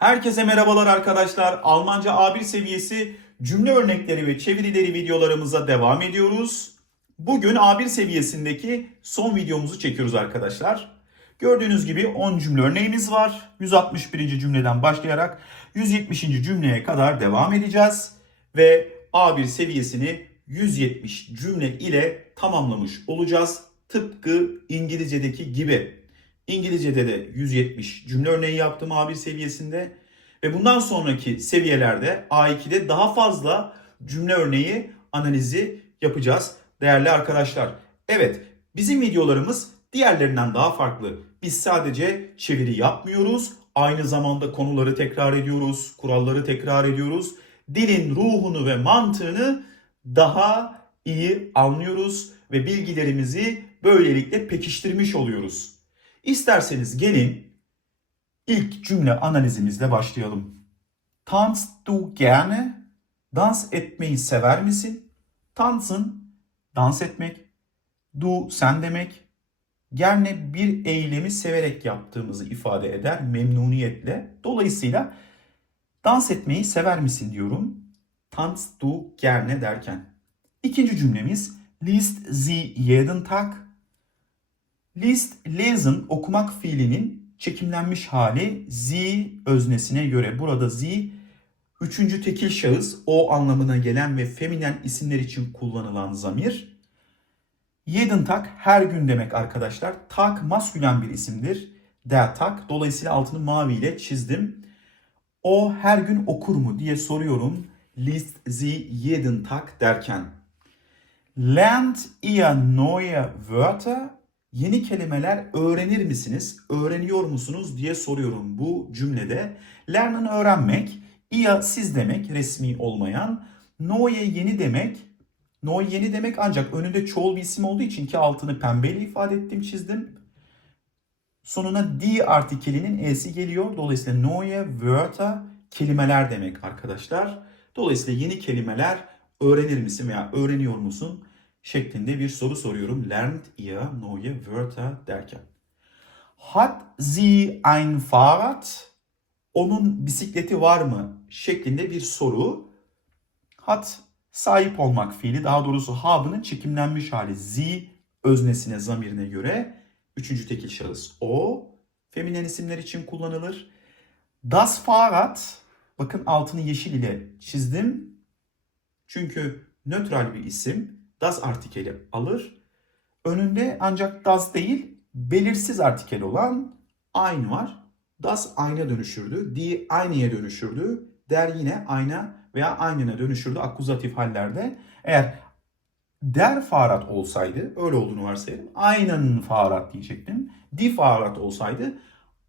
Herkese merhabalar arkadaşlar. Almanca A1 seviyesi cümle örnekleri ve çevirileri videolarımıza devam ediyoruz. Bugün A1 seviyesindeki son videomuzu çekiyoruz arkadaşlar. Gördüğünüz gibi 10 cümle örneğimiz var. 161. cümleden başlayarak 170. cümleye kadar devam edeceğiz. Ve A1 seviyesini 170 cümle ile tamamlamış olacağız. Tıpkı İngilizce'deki gibi. İngilizce'de de 170 cümle örneği yaptım A1 seviyesinde. Ve bundan sonraki seviyelerde A2'de daha fazla cümle örneği analizi yapacağız değerli arkadaşlar. Evet bizim videolarımız diğerlerinden daha farklı. Biz sadece çeviri yapmıyoruz. Aynı zamanda konuları tekrar ediyoruz, kuralları tekrar ediyoruz. Dilin ruhunu ve mantığını daha iyi anlıyoruz ve bilgilerimizi böylelikle pekiştirmiş oluyoruz. İsterseniz gelin ilk cümle analizimizle başlayalım. Tanzt du gerne? Dans etmeyi sever misin? Tanzın, dans etmek. Du, sen demek. Gerne bir eylemi severek yaptığımızı ifade eder memnuniyetle. Dolayısıyla dans etmeyi sever misin diyorum. Tanzt du gerne derken. İkinci cümlemiz liest sie jeden Tag? List, lesen, okumak fiilinin çekimlenmiş hali sie öznesine göre. Burada sie üçüncü tekil şahıs o anlamına gelen ve feminen isimler için kullanılan zamir. Jeden Tag her gün demek arkadaşlar. Tag maskülen bir isimdir. Der Tag. Dolayısıyla altını maviyle çizdim. O her gün okur mu diye soruyorum. Liest sie jeden Tag derken. Lernt ihr neue Wörter? Yeni kelimeler öğrenir misiniz? Öğreniyor musunuz diye soruyorum bu cümlede. Lernen öğrenmek, ihr siz demek resmi olmayan. Neue yeni demek. Neue yeni demek ancak önünde çoğul bir isim olduğu için ki altını pembeyle ifade ettim çizdim. Sonuna die artikelinin e'si geliyor. Dolayısıyla neue Wörter kelimeler demek arkadaşlar. Dolayısıyla yeni kelimeler öğrenir misin veya öğreniyor musun şeklinde bir soru soruyorum. Lernt ihr neue Wörter derken. Hat sie ein Fahrrad? Onun bisikleti var mı? şeklinde bir soru. Hat sahip olmak fiili daha doğrusu habe'nin çekimlenmiş hali. Sie öznesine zamirine göre üçüncü tekil şahıs o. Feminen isimler için kullanılır. Das Fahrrad bakın altını yeşil ile çizdim. Çünkü nötral bir isim das artikeli alır. Önünde ancak das değil belirsiz artikel olan ein var. Das ayn'a dönüşürdü. Die aynıya dönüşürdü. Der yine ayna veya aynına dönüşürdü akuzatif hallerde. Eğer der Fahrrad olsaydı öyle olduğunu varsayalım. Aynen Fahrrad diyecektim. Die Fahrrad olsaydı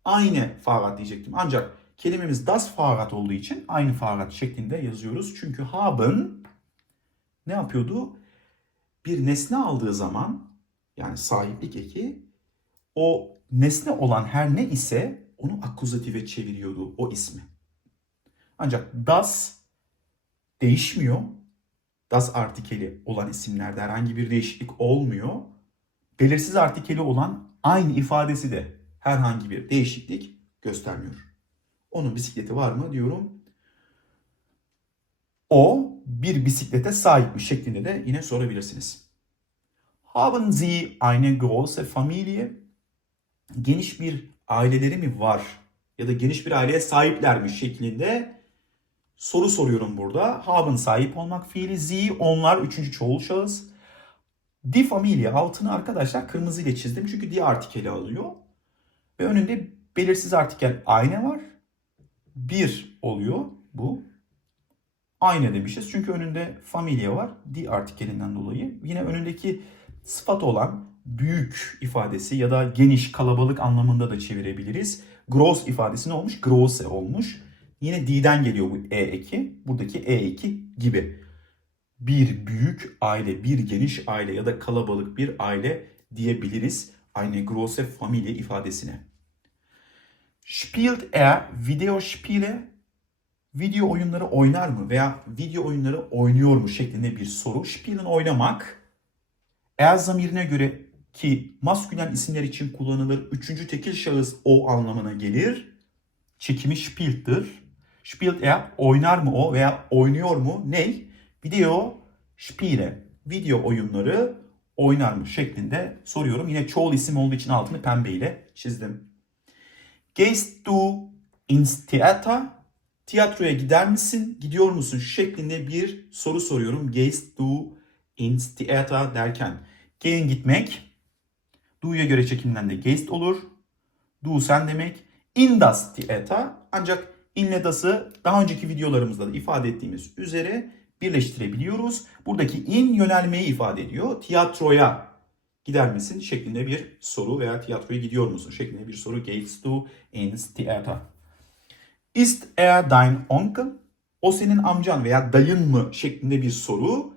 aynı Fahrrad diyecektim. Ancak kelimemiz das Fahrrad olduğu için aynı Fahrrad şeklinde yazıyoruz. Çünkü haben ne yapıyordu? Bir nesne aldığı zaman yani sahiplik eki o nesne olan her ne ise onu akuzatife çeviriyordu o ismi. Ancak das değişmiyor. Das artikeli olan isimlerde herhangi bir değişiklik olmuyor. Belirsiz artikeli olan aynı ifadesi de herhangi bir değişiklik göstermiyor. Onun bisikleti var mı diyorum. O bir bisiklete sahipmiş şeklinde de yine sorabilirsiniz. Haben Sie eine große Familie? Geniş bir aileleri mi var? Ya da geniş bir aileye sahiplermiş şeklinde soru soruyorum burada. Haben sahip olmak fiili. Sie onlar üçüncü çoğul şahıs. Die Familie altını arkadaşlar kırmızı ile çizdim. Çünkü die artikeli alıyor. Ve önünde belirsiz artikel aynı var. Bir oluyor bu. Aynı demişiz. Çünkü önünde familie var. Die artikelinden dolayı. Yine önündeki sıfat olan büyük ifadesi ya da geniş, kalabalık anlamında da çevirebiliriz. Gross ifadesi ne olmuş? Grosse olmuş. Yine D'den geliyor bu E eki. Buradaki E eki gibi. Bir büyük aile, bir geniş aile ya da kalabalık bir aile diyebiliriz. Eine große Familie ifadesine. Spielt er Videospiele? Video oyunları oynar mı veya video oyunları oynuyor mu şeklinde bir soru. Spielen oynamak eğer zamirine göre ki maskülen isimler için kullanılır. Üçüncü tekil şahıs o anlamına gelir. çekimi spielt'tir. Spielt er oynar mı o veya oynuyor mu? Ney? Video spiele. Video oyunları oynar mı şeklinde soruyorum. Yine çoğul isim olduğu için altını pembe ile çizdim. Gehst du ins Theater? Tiyatroya gider misin? Gidiyor musun? şeklinde bir soru soruyorum. Gehst du ins Theater derken. Gehen gitmek. Du'ya göre çekimden de gehst olur. Du sen demek. In das Theater. Ancak inle das'ı daha önceki videolarımızda da ifade ettiğimiz üzere birleştirebiliyoruz. Buradaki in yönelmeyi ifade ediyor. Tiyatroya gider misin şeklinde bir soru veya tiyatroya gidiyor musun şeklinde bir soru. Gehst du ins Theater? Ist er dein Onkel? O senin amcan veya dayın mı şeklinde bir soru.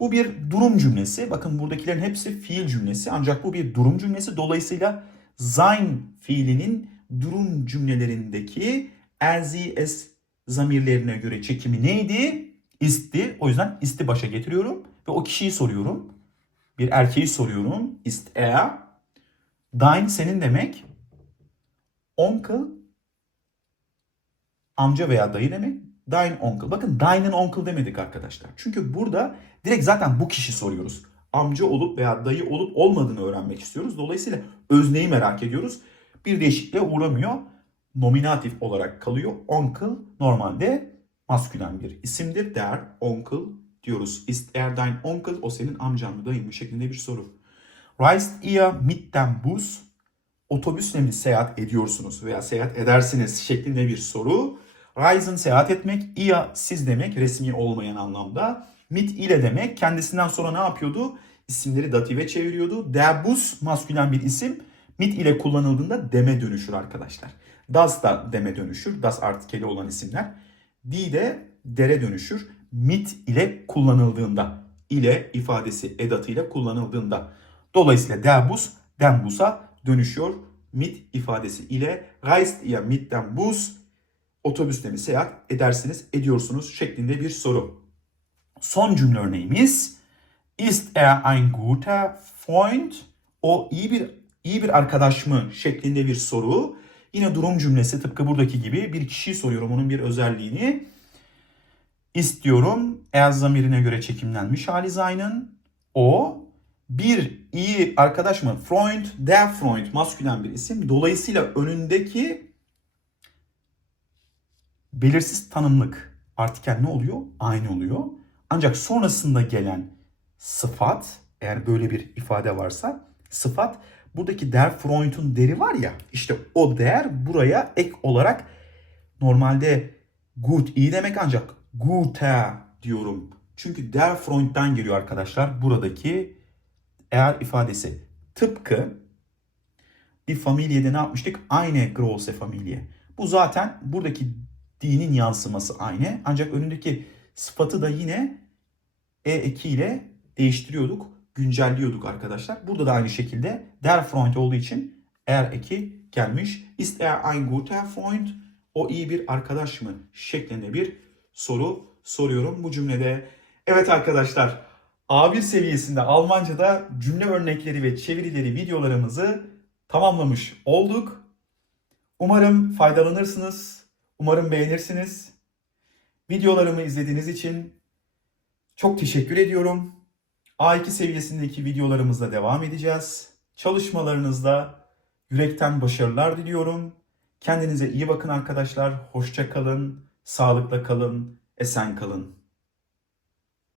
Bu bir durum cümlesi. Bakın buradakilerin hepsi fiil cümlesi. Ancak bu bir durum cümlesi. Dolayısıyla sein fiilinin durum cümlelerindeki er, es zamirlerine göre çekimi neydi? İsti. O yüzden isti başa getiriyorum. Ve o kişiyi soruyorum. Bir erkeği soruyorum. Ist er. Dein senin demek. Onkel amca veya dayı demek. Dein onkel. Bakın dein'in onkel demedik arkadaşlar. Çünkü burada direkt zaten bu kişi soruyoruz. Amca olup veya dayı olup olmadığını öğrenmek istiyoruz. Dolayısıyla özneyi merak ediyoruz. Bir değişikliğe uğramıyor. Nominatif olarak kalıyor. Onkel normalde maskülen bir isimdir. Der onkel diyoruz. Ist er dein onkel? O senin amcan mı dayın mı şeklinde bir soru. Reist ihr mit dem Bus? Otobüsle mi seyahat ediyorsunuz veya seyahat edersiniz şeklinde bir soru. Reisen seyahat etmek, ihr siz demek resmi olmayan anlamda. Mit ile demek kendisinden sonra ne yapıyordu? İsimleri dative çeviriyordu. Der Bus maskülen bir isim. Mit ile kullanıldığında deme dönüşür arkadaşlar. Das da deme dönüşür. Das artikeli olan isimler. Die de dere dönüşür. Mit ile kullanıldığında. ile ifadesi edatıyla kullanıldığında. Dolayısıyla der Bus, den Bus'a dönüşüyor. Mit ifadesi ile reist ihr mit dem Bus otobüsle mi seyahat edersiniz, ediyorsunuz şeklinde bir soru. Son cümle örneğimiz Ist er ein guter Freund? O iyi bir iyi bir arkadaş mı şeklinde bir soru. Yine durum cümlesi tıpkı buradaki gibi bir kişiyi soruyorum onun bir özelliğini. İstiyorum er zamirine göre çekimlenmiş hali seinen. O bir iyi arkadaş mı? Freund, der Freund maskülen bir isim. Dolayısıyla önündeki belirsiz tanımlık artikel ne oluyor? Aynı oluyor. Ancak sonrasında gelen sıfat eğer böyle bir ifade varsa sıfat buradaki der Freund'un deri var ya işte o der buraya ek olarak normalde gut iyi demek ancak guter diyorum. Çünkü der Freund'dan geliyor arkadaşlar buradaki eğer ifadesi. Tıpkı bir familyede ne yapmıştık? Aynı große Familie. Bu zaten buradaki dinin yansıması aynı. Ancak önündeki sıfatı da yine e eki ile değiştiriyorduk, güncelliyorduk arkadaşlar. Burada da aynı şekilde der Freund olduğu için er eki gelmiş. Ist er ein guter Freund? O iyi bir arkadaş mı? Şeklinde bir soru soruyorum bu cümlede. Evet arkadaşlar, A1 seviyesinde Almanca'da cümle örnekleri ve çevirileri videolarımızı tamamlamış olduk. Umarım faydalanırsınız. Umarım beğenirsiniz. Videolarımı izlediğiniz için çok teşekkür ediyorum. A2 seviyesindeki videolarımızla devam edeceğiz. Çalışmalarınızda yürekten başarılar diliyorum. Kendinize iyi bakın arkadaşlar. Hoşça kalın, sağlıkla kalın, esen kalın.